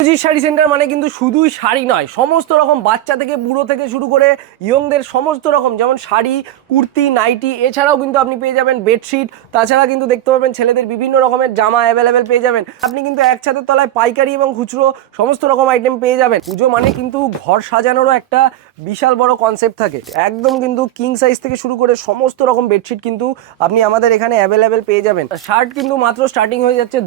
জি sari centre মানে কিন্তু শুধুই শাড়ি নয়, সমস্ত রকম বাচ্চা থেকে বুড়ো থেকে শুরু করে ইয়ংদের সমস্ত রকম, যেমন শাড়ি, কুর্তি, নাইটি, এছাড়াও কিন্তু আপনি পেয়ে যাবেন বেডশিট তাছাড়া কিন্তু দেখতে পাবেন ছেলেদের বিভিন্ন রকমের জামা অ্যাভেলেবেল পেয়ে যাবেন। আপনি কিন্তু এক ছাদের তলায় পাইকারি এবং খুচরো সমস্ত রকম আইটেম পেয়ে যাবেন। পুজো মানে কিন্তু ঘর সাজানোরও একটা বিশাল বড় কনসেপ্ট থাকে। একদম কিন্তু কিং সাইজ থেকে শুরু করে সমস্ত রকম বেডশিট কিন্তু আপনি আমাদের এখানে অ্যাভেলেবেল পেয়ে যাবেন। শার্ট কিন্তু মাত্র স্টার্টিং হয়ে যাচ্ছে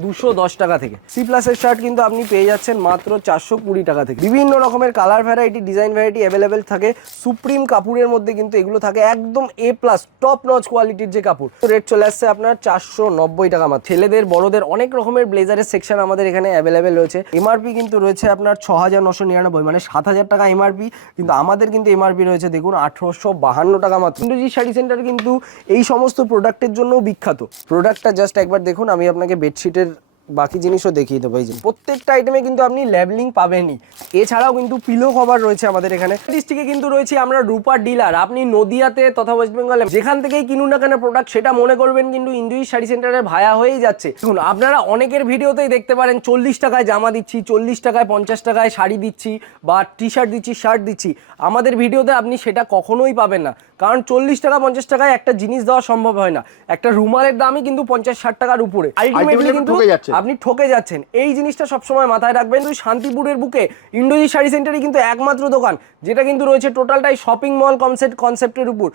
দশ টাকা থেকে। সি প্লাসের শার্ট কিন্তু আপনি পেয়ে যাচ্ছেন মাত্র চারশো কুড়ি টাকা থেকে। বিভিন্ন রকমের colour variety design variety available থাকে। সুপ্রিম কাপড়ের মধ্যে কিন্তু এগুলো থাকে। একদম এ প্লাস টপ নচ কোয়ালিটির যে কাপড়। রেট চলে আসছে আপনার চারশো নব্বই টাকা মাত্র। ছেলেদের, বড়দের অনেক রকমের ব্লেজারের সেকশন আমাদের এখানে অ্যাভেলেবেল রয়েছে। এমআরপি কিন্তু রয়েছে আপনার ছ হাজার নশো নিরানব্বই মানে সাত হাজার টাকা এমআরপি কিন্তু আমাদের কিন্তু এমআরপি রয়েছে, দেখুন, আঠারোশো বাহান্ন টাকা মাত্র। ইন্দ্রজি শাড়ি সেন্টার কিন্তু এই সমস্ত প্রোডাক্টের জন্য বিখ্যাত। প্রোডাক্টটা জাস্ট একবার দেখুন, আমি আপনাকে বেডশিটের বাকি জিনিসও দেখিয়ে দেবো এই যে প্রত্যেকটা আইটেমে কিন্তু আপনি ল্যাবলিং পাবেনই। এছাড়াও কিন্তু পিলো কভার রয়েছে আমাদের এখানে। ডিস্ট্রিক্টে কিন্তু রয়েছে আমরা রূপার ডিলার আপনি নদিয়াতে তথা ওয়েস্ট বেঙ্গলে যেখান থেকেই কিনুন না কেন প্রোডাক্ট সেটা মনে করবেন কিন্তু ইন্দুই শাড়ি সেন্টারের ভায়া হয়েই যাচ্ছে। দেখুন আপনারা অনেকের ভিডিওতেই দেখতে পারেন চল্লিশ টাকায় জামা দিচ্ছি চল্লিশ টাকায় পঞ্চাশ টাকায় শাড়ি দিচ্ছি বা টি শার্ট দিচ্ছি শার্ট দিচ্ছি। আমাদের ভিডিওতে আপনি সেটা কখনোই পাবেন না। কারণ চল্লিশ টাকা পঞ্চাশ টাকায় একটা জিনিস দেওয়া সম্ভব হয় না। একটা রুমালের দামই কিন্তু পঞ্চাশ ষাট টাকার উপরে। আলটিমেটলি কিন্তু যাচ্ছে। আপনি ঠকে যাচ্ছেন। এই জিনিসটা সবসময় মাথায় রাখবেন। ওই শান্তিপুরের বুকে ইন্ডোজি শাড়ি সেন্টারই কিন্তু একমাত্র দোকান, যেটা কিন্তু রয়েছে টোটালটাই শপিং মল কনসেপ্ট কনসেপ্টের উপর।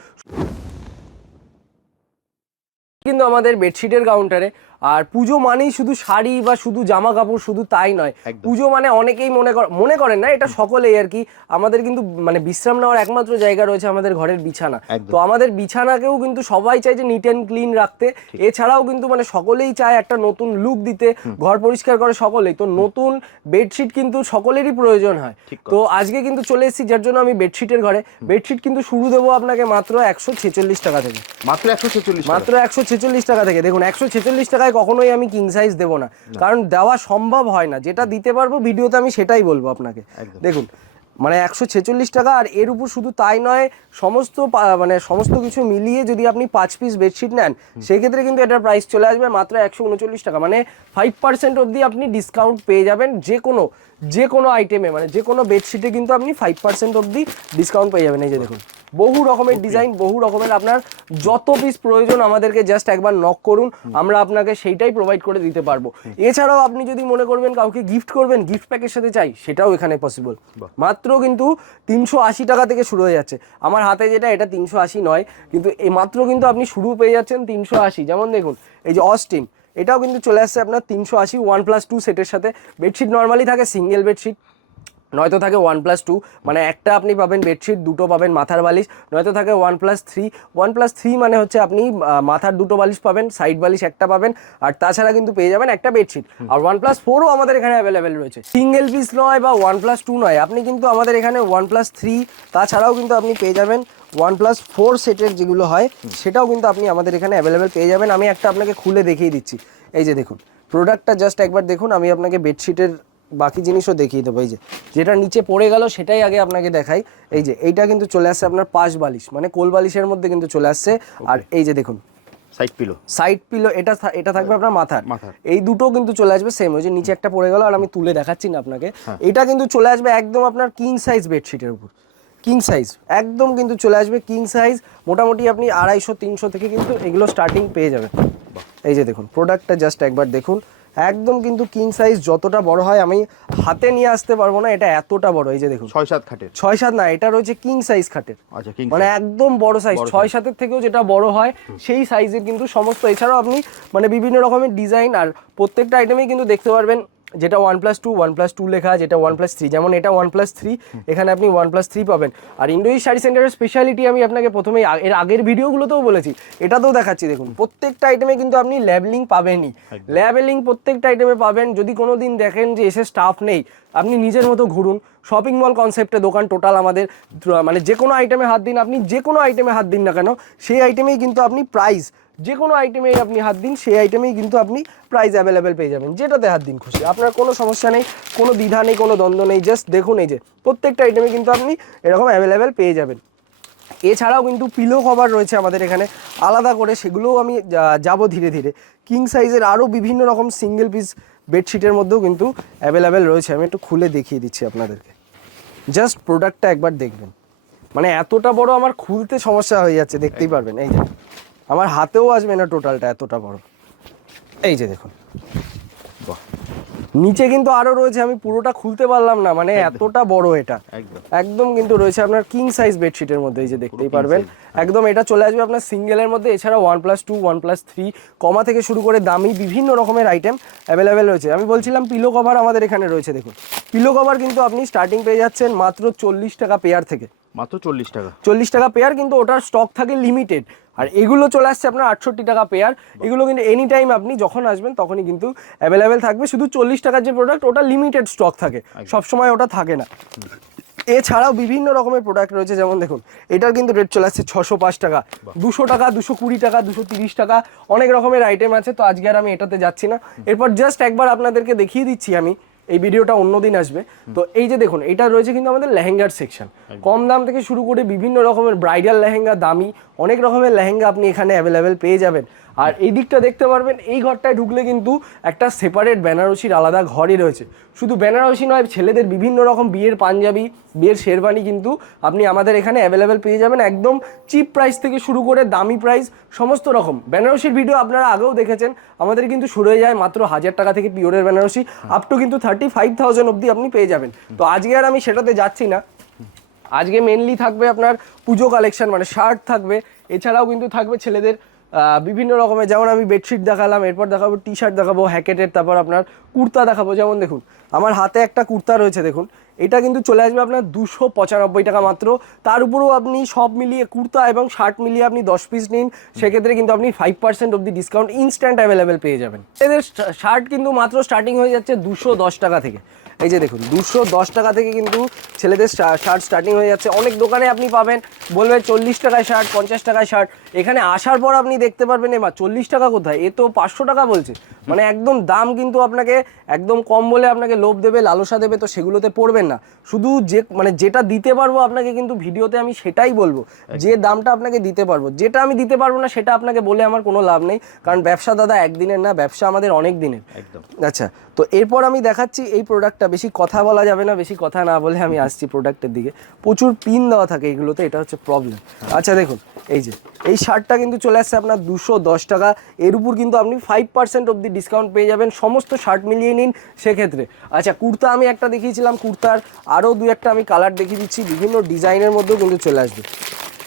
কিন্তু আমাদের বেডশিটের কাউন্টারে আর পুজো মানেই শুধু শাড়ি বা শুধু জামা কাপড় শুধু তাই নয়। পুজো মানে অনেকেই মনে কর মনে করেন না এটা সকলেই আর কি। আমাদের কিন্তু মানে বিশ্রাম নেওয়ার একমাত্র জায়গা রয়েছে আমাদের ঘরের বিছানা। তো আমাদের বিছানাকেও কিন্তু সবাই চায় যে নিট অ্যান্ড ক্লিন রাখতে। এছাড়াও কিন্তু মানে সকলেই চায় একটা নতুন লুক দিতে ঘর পরিষ্কার করে সকলেই। তো নতুন বেডশিট কিন্তু সকলেরই প্রয়োজন হয়। তো আজকে কিন্তু চলে এসেছি যার জন্য আমি বেডশিটের ঘরে। বেডশিট কিন্তু শুরু দেবো আপনাকে মাত্র একশো ছেচল্লিশ টাকা থেকে। মাত্র একশো ছেচল্লিশ মাত্র একশো ছেচল্লিশ টাকা থেকে। দেখুন একশো ছেচল্লিশ টাকায় কখনোই আমি কিং সাইজ দেবো না। কারণ দেওয়া সম্ভব হয় না। যেটা দিতে পারব ভিডিওতে আমি সেটাই বলব আপনাকে। দেখুন মানে একশো ছেচল্লিশ টাকা আর এর উপর শুধু তাই নয় সমস্ত মানে সমস্ত কিছু মিলিয়ে যদি আপনি পাঁচ পিস বেডশিট নেন সেক্ষেত্রে কিন্তু এটার প্রাইস চলে আসবে মাত্র একশো উনচল্লিশ টাকা। মানে ফাইভ পার্সেন্ট অবধি আপনি ডিসকাউন্ট পেয়ে যাবেন যে কোনো যে কোনো আইটেমে মানে যে কোনো বেডশিটে কিন্তু আপনি ফাইভ পার্সেন্ট অবধি ডিসকাউন্ট পেয়ে যাবেন। এই যে দেখুন বহু রকমের ডিজাইন বহু রকমের আপনার যত পিস প্রয়োজন আমাদেরকে জাস্ট একবার নক করুন আমরা আপনাকে সেইটাই প্রোভাইড করে দিতে পারব। এছাড়াও আপনি যদি মনে করবেন কাউকে গিফট করবেন গিফট প্যাকের সাথে চাই সেটাও এখানে পসিবল মাত্র কিন্তু তিনশো আশি টাকা থেকে শুরু হয়ে যাচ্ছে। আমার হাতে যেটা এটা তিনশো আশি নয় কিন্তু এই মাত্র কিন্তু আপনি শুরু পেয়ে যাচ্ছেন তিনশো আশি। যেমন দেখুন এই যে অস্টিন এটাও কিন্তু চলে আসছে আপনার তিনশো আশি ওয়ান প্লাস টু সেটের সাথে। বেডশিট নর্মালি থাকে সিঙ্গেল বেডশিট নয়তো থাকে ওয়ান প্লাস টু মানে একটা আপনি পাবেন বেডশিট দুটো পাবেন মাথার বালিশ, নয়তো থাকে one plus three one plus three মানে হচ্ছে আপনি মাথার দুটো বালিশ পাবেন সাইড বালিশ একটা পাবেন, আর তাছাড়া কিন্তু পেয়ে যাবেন একটা বেডশিট আর ওয়ান প্লাস ফোরও আমাদের এখানে অ্যাভেলেবেল রয়েছে। সিঙ্গেল পিস নয় বা ওয়ান প্লাস টু নয়, আপনি কিন্তু আমাদের এখানে ওয়ান প্লাস থ্রি তাছাড়াও কিন্তু আপনি পেয়ে যাবেন ওয়ান প্লাস ফোর সেটের যেগুলো হয় সেটাও কিন্তু আপনি আমাদের এখানে অ্যাভেলেবেল পেয়ে যাবেন। আমি একটা আপনাকে খুলে দেখিয়ে দিচ্ছি। এই যে দেখুন প্রোডাক্টটা জাস্ট একবার দেখুন আমি আপনাকে বেডশিটের বাকি জিনিসও দেখিয়ে দেবো। এই যে যেটা নিচে পড়ে গেল সেটাই আগে আপনাকে দেখাই। এই যে এইটা কিন্তু চলে আসছে আপনার পাশ বালিশ মানে কোল বালিশের মধ্যে কিন্তু চলে আসছে। আর এই যে দেখুন সাইড পিলো সাইড পিলো এটা এটা থাকবে আপনার মাথার। মাথার। এই দুটো কিন্তু চলে আসবে সেম ওই যে নিচে একটা পড়ে গেল আর আমি তুলে দেখাচ্ছি না আপনাকে। হ্যাঁ। এটা কিন্তু চলে আসবে একদম আপনার কিং সাইজ বেডশিটের উপর। কিং সাইজ একদম কিন্তু চলে আসবে কিং সাইজ মোটামুটি আপনি আড়াইশো তিনশো থেকে কিন্তু এগুলো স্টার্টিং পেয়ে যাবেন। এই যে দেখুন প্রোডাক্টটা জাস্ট একবার দেখুন। একদম কিন্তু কিং সাইজ যতটা বড় হয় আমি হাতে নিয়ে আসতে পারব না এটা এতটা বড়। এই যে দেখুন। ছয় সাত খাটের। ছয় সাত না এটা রয়েছে কিং সাইজ খাটের। আচ্ছা মানে একদম বড় সাইজ ছয় সাতের থেকেও যেটা বড় হয় সেই সাইজের কিন্তু সমস্ত। এছাড়াও আপনি মানে বিভিন্ন রকমের ডিজাইন আর প্রত্যেকটা আইটেমেই কিন্তু দেখতে পারবেন। যেটা one plus two one plus two লেখা যেটা ওয়ান প্লাস থ্রি যেমন এটা ওয়ান প্লাস থ্রি এখানে আপনি ওয়ান প্লাস থ্রি পাবেন। আর ইন্ডোই শাড়ি সেন্টারের স্পেশালিটি আমি আপনাকে প্রথমেই এর আগের ভিডিওগুলোতেও বলেছি এটাতেও দেখাচ্ছি দেখুন প্রত্যেকটা আইটেমে কিন্তু আপনি ল্যাবেলিং পাবেনই। ল্যাবেলিং প্রত্যেকটা আইটেমে পাবেন যদি কোনো দিন দেখেন যে এসে স্টাফ নেই আপনি নিজের মতো ঘুরুন। শপিং মল কনসেপ্টে দোকান টোটাল আমাদের মানে যে কোনো আইটেমে হাত দিন আপনি যে কোনো আইটেমে হাত দিন না কেন সেই আইটেমেই কিন্তু আপনি প্রাইস যে কোনো আইটেমেই আপনি হাত দিন, সেই আইটেমেই কিন্তু আপনি প্রাইস অ্যাভেলেবেল পেয়ে যাবেন, যেটাতে হাত দিন খুশি। আপনার কোনো সমস্যা নেই, কোনো দ্বিধা নেই, কোনো দ্বন্দ্ব নেই জাস্ট দেখুন এই যে, প্রত্যেকটা আইটেমে কিন্তু আপনি এরকম অ্যাভেলেবেল পেয়ে যাবেন। এছাড়াও কিন্তু পিলো কভার রয়েছে আমাদের এখানে, আলাদা করে সেগুলোও আমি যাব ধীরে ধীরে। কিং সাইজের আরও বিভিন্ন রকম সিঙ্গেল পিস বেডশিটের মধ্যেও কিন্তু অ্যাভেলেবেল রয়েছে। আমি একটু খুলে দেখিয়ে দিচ্ছি আপনাদেরকে। জাস্ট প্রোডাক্টটা একবার দেখবেন। মানে এতটা বড় আমার খুলতে সমস্যা হয়ে যাচ্ছে, দেখতেই পারবেন। এই যে আমার হাতেও আসবে না টোটালটা এতটা বড়। এই যে দেখুন। নিচে কিন্তু আরও রয়েছে আমি পুরোটা খুলতে পারলাম না মানে এতটা বড় এটা। একদম। একদম কিন্তু রয়েছে আপনার কিং সাইজ বেডশিটের মধ্যে এই যে দেখতেই পারবেন। একদম এটা চলে আসবে আপনার সিঙ্গেলের মধ্যে এছাড়া one plus two one plus three কমা থেকে শুরু করে দামি বিভিন্ন রকমের আইটেম অ্যাভেলেবেল রয়েছে। আমি বলছিলাম পিলো কভার আমাদের এখানে রয়েছে দেখুন। পিলো কভার কিন্তু আপনি স্টার্টিং পেয়ে যাচ্ছেন মাত্র চল্লিশ টাকা পেয়ার থেকে। মাত্র চল্লিশ টাকা। চল্লিশ টাকা পেয়ার কিন্তু ওটার স্টক থাকে লিমিটেড আর এগুলো চলে আসছে আপনার আটষট্টি টাকা পেয়ার এগুলো কিন্তু এনি টাইম আপনি যখন আসবেন তখনই কিন্তু অ্যাভেলেবেল থাকবে। শুধু চল্লিশ টাকার যে প্রোডাক্ট ওটা লিমিটেড স্টক থাকে। সবসময় ওটা থাকে না। এছাড়াও বিভিন্ন রকমের প্রোডাক্ট রয়েছে। যেমন দেখুন এটার কিন্তু রেট চলে আসছে ছশো পাঁচ টাকা। দুশো টাকা দুশো কুড়ি টাকা দুশো তিরিশ টাকা অনেক রকমের আইটেম আছে। তো আজকে আর আমি এটাতে যাচ্ছি না। এরপর জাস্ট একবার আপনাদেরকে দেখিয়ে দিচ্ছি আমি। এই ভিডিওটা অন্যদিন আসবে। তো এই যে দেখুন এটা রয়েছে কিন্তু আমাদের লেহেঙ্গার সেকশন কম দাম থেকে শুরু করে বিভিন্ন রকমের ব্রাইডাল লেহেঙ্গা দামি অনেক রকমের লেহেঙ্গা আপনি এখানে অ্যাভেলেবেল পেয়ে যাবেন। আর এই দিকটা দেখতে পারবেন, এই ঘরটায় ঢুকলে কিন্তু একটা সেপারেট বেনারসির আলাদা ঘরই রয়েছে। শুধু বেনারসি নয়, ছেলেদের বিভিন্ন রকম বিয়ের পাঞ্জাবি, বিয়ের শেরবানি কিন্তু আপনি আমাদের এখানে অ্যাভেলেবেল পেয়ে যাবেন। একদম চিপ প্রাইস থেকে শুরু করে দামি প্রাইস সমস্ত রকম। বেনারসির ভিডিও আপনারা আগেও দেখেছেন, আমাদের কিন্তু শুরু হয়ে যায় মাত্র হাজার টাকা থেকে পিওরের বেনারসি আপ টু কিন্তু থার্টি ফাইভ থাউজেন্ড অবধি আপনি পেয়ে যাবেন। তো আজকে আর আমি সেটাতে যাচ্ছি না। আজকে মেনলি থাকবে আপনার পুজো কালেকশন মানে শার্ট থাকবে। এছাড়াও কিন্তু থাকবে ছেলেদের বিভিন্ন রকমের, যেমন আমি বেডশিট দেখালাম, এরপর দেখাবো টি শার্ট দেখাবো, হ্যাকেটের, তারপর আপনার কুর্তা দেখাবো। যেমন দেখুন, আমার হাতে একটা কুর্তা রয়েছে, দেখুন। এটা কিন্তু চলে আসবে আপনার দুশো পঁচানব্বই টাকা মাত্র। তার উপরেও আপনি সব মিলিয়ে কুর্তা এবং শার্ট মিলিয়ে আপনি দশ পিস নিন, সেক্ষেত্রে কিন্তু আপনি ফাইভ পার্সেন্ট অব্দি ডিসকাউন্ট ইনস্ট্যান্ট অ্যাভেলেবেল পেয়ে যাবেন। এদের শার্ট কিন্তু মাত্র স্টার্টিং হয়ে যাচ্ছে দুশো দশ টাকা থেকে। এই যে দেখুন, দুশো দশ টাকা থেকে কিন্তু ছেলেদের শার্ট স্টার্টিং হয়ে যাচ্ছে। অনেক দোকানে আপনি পাবেন, বলবেন চল্লিশ টাকায় শার্ট, পঞ্চাশ টাকায় শার্ট। এখানে আসার পর আপনি দেখতে পারবেন এবার চল্লিশ টাকা কোথায়? এ তো পাঁচশো টাকা বলছে। মানে একদম দাম কিন্তু আপনাকে একদম কম বলে আপনাকে লোভ দেবে লালসা দেবে তো সেগুলোতে পড়বেন না। শুধু যে মানে যেটা দিতে পারব আপনাকে কিন্তু ভিডিওতে আমি সেটাই বলব। যে দামটা আপনাকে দিতে পারব। যেটা আমি দিতে পারব না সেটা আপনাকে বলে আমার কোনো লাভ নেই। কারণ ব্যবসা দাদা একদিনের না ব্যবসা আমাদের অনেক দিনের। একদম। আচ্ছা তো এরপর আমি দেখাচ্ছি এই প্রোডাক্টটা বেশি কথা বলা যাবে না বেশি কথা না বলে আমি আসছি প্রোডাক্টের দিকে। প্রচুর পিন দেওয়া থাকে এগুলোতে এটা হচ্ছে প্রবলেম আচ্ছা দেখুন এই যে এই শার্টটা কিন্তু চলে আসছে আপনার দুশো দশ টাকা। এর উপর কিন্তু আপনি ফাইভ পার্সেন্ট অব্দি ডিসকাউন্ট পেয়ে যাবেন। সমস্ত শার্ট মিলিয়ে নিন সেক্ষেত্রে। আচ্ছা কুর্তা আমি একটা দেখিয়েছিলাম, কুর্তার আরও দু একটা আমি কালার দেখিয়ে দিচ্ছি। বিভিন্ন ডিজাইনের মধ্যেও কিন্তু চলে আসবে।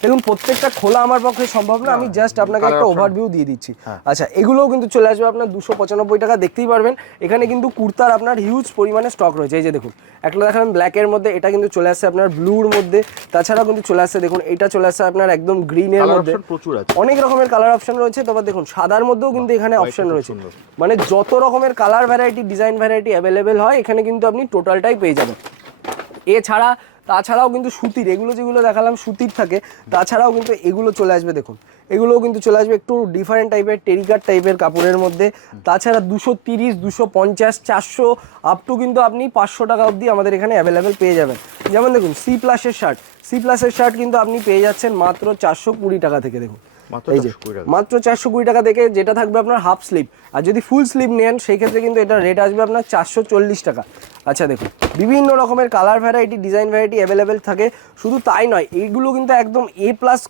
দেখুন প্রত্যেকটা খোলা আমার পক্ষে সম্ভব না আমি জাস্ট আপনাকে একটা ওভারভিউ দিয়ে দিচ্ছি। আচ্ছা এগুলোও কিন্তু চলে আসবে আপনার দুশো পঁচানব্বই টাকা দেখতেই পারবেন। এখানে কিন্তু কুর্তার আপনার হিউজ পরিমাণে স্টক রয়েছে এই যে দেখুন। একটা দেখালাম ব্ল্যাকের মধ্যে এটা কিন্তু চলে আসছে আপনার ব্লুর মধ্যে তাছাড়াও কিন্তু চলে আসছে দেখুন এটা চলে আসছে আপনার একদম গ্রিনের মধ্যে। প্রচুর আছে। অনেক রকমের কালার অপশন রয়েছে তবে দেখুন সাদার মধ্যেও কিন্তু এখানে অপশন রয়েছে। মানে যত রকমের colour variety design variety available হয় এখানে কিন্তু আপনি টোটালটাই পেয়ে যাবেন। এছাড়া তাছাড়াও কিন্তু সুতির এগুলো যেগুলো দেখালাম সুতির থাকে তাছাড়াও কিন্তু এগুলো চলে আসবে দেখুন। এগুলোও কিন্তু চলে আসবে একটু ডিফারেন্ট টাইপের টেরিকাট টাইপের কাপড়ের মধ্যে। তাছাড়া দুশো তিরিশ দুশো পঞ্চাশ চারশো আপ টু কিন্তু আপনি পাঁচশো টাকা অবধি আমাদের এখানে অ্যাভেলেবেল পেয়ে যাবেন। যেমন দেখুন সি প্লাসের শার্ট সি প্লাসের শার্ট কিন্তু আপনি পেয়ে যাচ্ছেন মাত্র চারশো কুড়ি টাকা থেকে দেখুন। মাত্র এই যে মাত্র চারশো কুড়ি টাকা থেকে যেটা থাকবে আপনার হাফ স্লিপ আর যদি ফুল স্লিপ নেন সেই ক্ষেত্রে কিন্তু এটা রেট আসবে আপনার চারশো চল্লিশ টাকা। আচ্ছা দেখুন বিভিন্ন রকমের colour variety design variety available থাকে। শুধু তাই নয় এইগুলো কিন্তু একদম এ প্লাস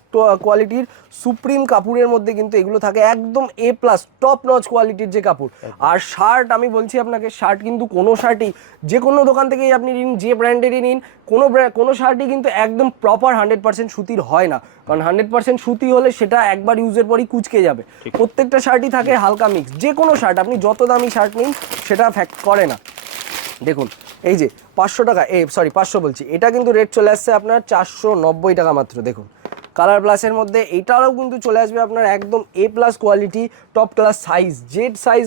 কোয়ালিটির সুপ্রিম কাপড়ের মধ্যে কিন্তু এগুলো থাকে। একদম এ প্লাস টপ নচ কোয়ালিটির যে কাপড়। আর শার্ট আমি বলছি আপনাকে শার্ট কিন্তু কোনো শার্টই যে কোনো দোকান থেকেই আপনি নিন যে ব্র্যান্ডেরই নিন কোনো কোনো শার্টই কিন্তু একদম প্রপার হান্ড্রেড পার্সেন্ট সুতির হয় না। কারণ হান্ড্রেড পার্সেন্ট সুতি হলে সেটা একবার ইউজের পরই কুচকে যাবে। প্রত্যেকটা শার্টই থাকে হালকা মিক্স যে কোনো শার্ট আপনি যত দামি শার্ট নিন, সেটা ফ্যাক্ট করে না। দেখুন, এই যে পাঁচশো টাকা, এ সরি পাঁচশো বলছি। এটা কিন্তু রেট চলে আসছে আপনার চারশো নব্বই টাকা মাত্র, দেখুন। কালার প্লাসের মধ্যে এটারও কিন্তু চলে আসবে আপনার একদম A plus quality top class size Z size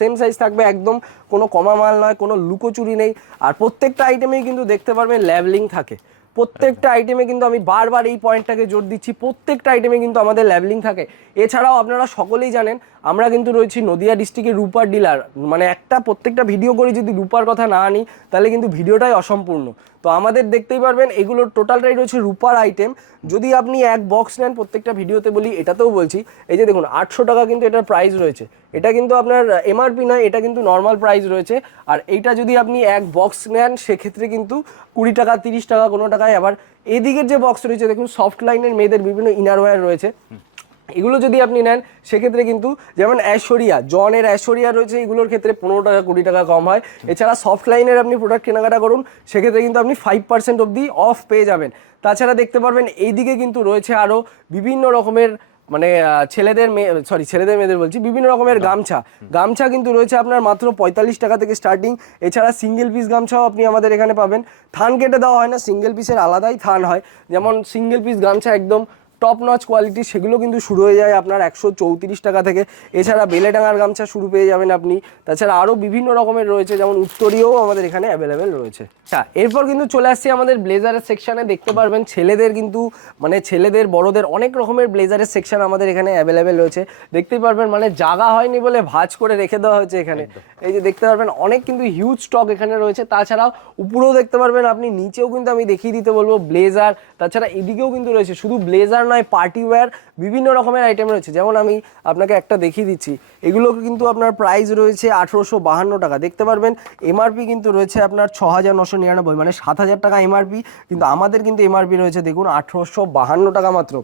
same size থাকবে একদম, কোনো কমা মাল নয়, কোনো লুকোচুরি নেই। আর প্রত্যেকটা আইটেমেই কিন্তু দেখতে পারবেন ল্যাভলিং থাকে। প্রত্যেকটা আইটেমে কিন্তু আমি বারবার এই পয়েন্টটাকে জোর দিচ্ছি। প্রত্যেকটা আইটেমে কিন্তু আমাদের ল্যাভলিং থাকে। এছাড়াও আপনারা সকলেই জানেন আমরা কিন্তু রয়েছি নদিয়া ডিস্ট্রিক্টের রূপার ডিলার মানে একটা প্রত্যেকটা ভিডিও করে যদি রূপার কথা না আনি তাহলে কিন্তু ভিডিওটাই অসম্পূর্ণ। তো আমাদের দেখতেই পারবেন এগুলোর টোটালটাই রয়েছে রূপার আইটেম যদি আপনি এক বক্স নেন প্রত্যেকটা ভিডিওতে বলি এটাতেও বলছি এই যে দেখুন আটশো টাকা কিন্তু এটার প্রাইস রয়েছে। এটা কিন্তু আপনার এমআরপি নয়, এটা কিন্তু নর্মাল প্রাইস রয়েছে। আর এইটা যদি আপনি এক বক্স নেন, সেক্ষেত্রে কিন্তু কুড়ি টাকা, তিরিশ টাকা, কোনো টাকায় আবার এদিকের যে বক্স রয়েছে, দেখুন সফট লাইনের মেয়েদের বিভিন্ন ইনারওয়্যার রয়েছে। এগুলো যদি আপনি নেন, সেক্ষেত্রে কিন্তু যেমন অ্যাশোরিয়া জনের অ্যাশোরিয়া রয়েছে, এগুলোর ক্ষেত্রে পনেরো টাকা, কুড়ি টাকা কম হয়। এছাড়া সফট লাইনের আপনি প্রোডাক্ট কেনাকাটা করুন, সেক্ষেত্রে কিন্তু আপনি ফাইভ পার্সেন্ট অবধি অফ পেয়ে যাবেন। তাছাড়া দেখতে পারবেন, এইদিকে কিন্তু রয়েছে আরও বিভিন্ন রকমের মানে ছেলেদের মেয়ে সরি ছেলেদের মেয়েদের বলছি বিভিন্ন রকমের গামছা। গামছা কিন্তু রয়েছে আপনার মাত্র পঁয়তাল্লিশ টাকা থেকে স্টার্টিং এছাড়া সিঙ্গেল পিস গামছাও আপনি আমাদের এখানে পাবেন। থান কেটে দেওয়া হয় না সিঙ্গেল পিসের আলাদাই থান হয়। যেমন সিঙ্গেল পিস গামছা একদম টপ নচ কোয়ালিটি সেগুলো কিন্তু শুরু হয়ে যায় আপনার একশো চৌত্রিশ টাকা থেকে। এছাড়া বেলেডাঙার গামছা শুরু পেয়ে যাবেন আপনি। তাছাড়া আরও বিভিন্ন রকমের রয়েছে যেমন উত্তরীয়ও আমাদের এখানে অ্যাভেলেবেল রয়েছে। আচ্ছা এরপর কিন্তু চলে আসছি আমাদের ব্লেজারের সেকশানে দেখতে পারবেন ছেলেদের কিন্তু মানে ছেলেদের বড়দের অনেক রকমের ব্লেজারের সেকশান আমাদের এখানে অ্যাভেলেবেল রয়েছে। দেখতেই পারবেন মানে জাগা হয়নি বলে ভাজ করে রেখে দেওয়া হয়েছে এখানে। এই যে দেখতে পারবেন অনেক কিন্তু হিউজ স্টক এখানে রয়েছে। তাছাড়াও উপরেও দেখতে পারবেন আপনি নিচেও কিন্তু আমি দেখিয়ে দিতে বলব ব্লেজার। তাছাড়া এদিকেও কিন্তু রয়েছে। শুধু ব্লেজার নয় পার্টি ওয়্যার বিভিন্ন রকমের আইটেম রয়েছে। যেমন আমি আপনাকে একটা দেখিয়ে দিচ্ছি। এগুলো কিন্তু আপনার প্রাইস রয়েছে আঠেরোশো বাহান্ন টাকা। দেখতে পারবেন এমআরপি কিন্তু রয়েছে আপনার ছ হাজার নশো নিরানব্বই মানে সাত হাজার টাকা এমআরপি কিন্তু আমাদের কিন্তু এমআরপি রয়েছে দেখুন আঠেরোশো বাহান্ন টাকা মাত্র।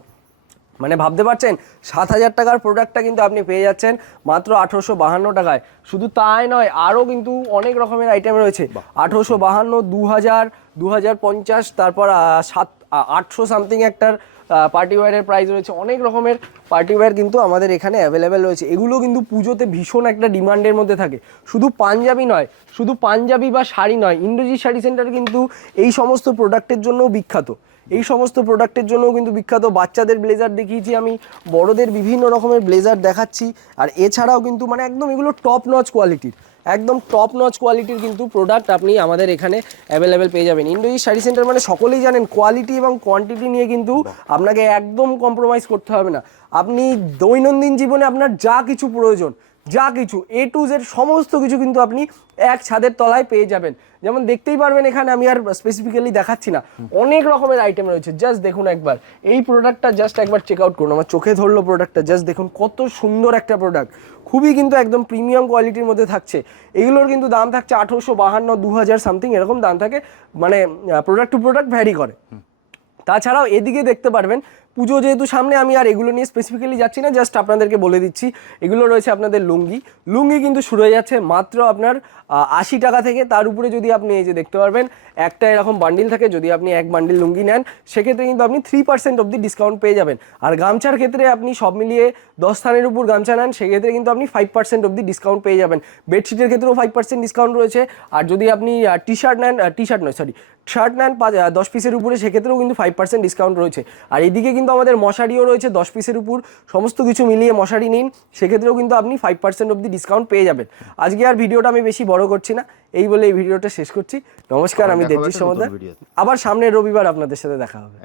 মানে ভাবতে পারছেন সাত হাজার টাকার প্রোডাক্টটা কিন্তু আপনি পেয়ে যাচ্ছেন মাত্র আঠেরোশো বাহান্ন টাকায়। শুধু তাই নয় আরও কিন্তু অনেক রকমের আইটেম রয়েছে। আঠেরোশো বাহান্ন দু হাজার দু হাজার পঞ্চাশ তারপর সাত আটশো সামথিং একটার পার্টি ওয়্যারের প্রাইস রয়েছে। অনেক রকমের পার্টি ওয়্যার কিন্তু আমাদের এখানে অ্যাভেলেবেল রয়েছে। এগুলো কিন্তু পুজোতে ভীষণ একটা ডিমান্ডের মধ্যে থাকে। শুধু পাঞ্জাবি নয়, শুধু পাঞ্জাবি বা শাড়ি নয় ইন্দ্রজি শাড়ি সেন্টার কিন্তু এই সমস্ত প্রোডাক্টের জন্যও বিখ্যাত। এই সমস্ত প্রোডাক্টের জন্যও কিন্তু বিখ্যাত। বাচ্চাদের ব্লেজার দেখিয়েছি আমি, বড়দের বিভিন্ন রকমের ব্লেজার দেখাচ্ছি। আর এছাড়াও কিন্তু মানে একদম এগুলো টপ নচ কোয়ালিটির একদম টপ নচ কোয়ালিটির কিন্তু প্রোডাক্ট আপনি আমাদের এখানে অ্যাভেলেবেল পেয়ে যাবেন। ইন্ডোজি শাড়ি সেন্টার মানে সকলেই জানেন কোয়ালিটি এবং কোয়ান্টিটি নিয়ে কিন্তু আপনাকে একদম কম্প্রোমাইজ করতে হবে না। আপনি দৈনন্দিন জীবনে আপনার যা কিছু প্রয়োজন যা কিছু এ টু জেড সমস্ত কিছু কিন্তু আপনি এক ছাদের তলায় পেয়ে যাবেন। যেমন দেখতেই পারবেন এখানে আমি আর স্পেসিফিক্যালি দেখাচ্ছি না। অনেক রকমের আইটেম রয়েছে জাস্ট দেখুন একবার। এই প্রোডাক্টটা জাস্ট একবার চেক আউট করুন। আমার চোখে ধরলো প্রোডাক্টটা জাস্ট দেখুন কত সুন্দর একটা প্রোডাক্ট খুবই কিন্তু একদম প্রিমিয়াম কোয়ালিটির মধ্যে থাকছে। এগুলোর কিন্তু দাম থাকছে আঠেরোশো বাহান্ন দু হাজার সামথিং এরকম দাম থাকে। মানে প্রোডাক্ট টু প্রোডাক্ট ভ্যারি করে। তাছাড়াও এদিকে দেখতে পারবেন পুজো যেহেতু সামনে, আমি আর এগুলো নিয়ে স্পেসিফিক্যালি যাচ্ছি না জাস্ট আপনাদেরকে বলে দিচ্ছি। এগুলো রয়েছে আপনাদের লুঙ্গি। লুঙ্গি কিন্তু শুরু হয়ে যাচ্ছে মাত্র আপনার আশি টাকা থেকে। তার উপরে যদি আপনি এই যে দেখতে পারবেন, একটা এরকম বান্ডিল থাকে, যদি আপনি এক বান্ডিল লুঙ্গি নেন, সেক্ষেত্রে কিন্তু আপনি থ্রি পার্সেন্ট অবধি ডিসকাউন্ট পেয়ে যাবেন। আর গামছার ক্ষেত্রে আপনি সব মিলিয়ে দশ স্থানের উপর গামছা নেন, সেক্ষেত্রে কিন্তু আপনি ফাইভ পার্সেন্ট অবধি ডিসকাউন্ট পেয়ে যাবেন। বেডশিটের ক্ষেত্রেও ফাইভ পার্সেন্ট ডিসকাউন্ট রয়েছে। আর যদি আপনি টি শার্ট নেন টি শার্ট নয় সরি শার্ট নেন পাঁচ দশ পিসের উপরে সেক্ষেত্রেও কিন্তু ফাইভ পার্সেন্ট ডিসকাউন্ট রয়েছে। আর এদিকে কিন্তু আমাদের মশারিও রয়েছে দশ পিসের উপর। সমস্ত কিছু মিলিয়ে মশারি নিন সেক্ষেত্রেও কিন্তু আপনি ফাইভ পার্সেন্ট অব্দি ডিসকাউন্ট পেয়ে যাবেন। আজকে আর ভিডিওটা আমি বেশি বড় করছি না এই বলে এই ভিডিওটা শেষ করছি। নমস্কার আমি দেবজি দেবজিৎ সমদার আবার সামনের রবিবার আপনাদের সাথে দেখা হবে।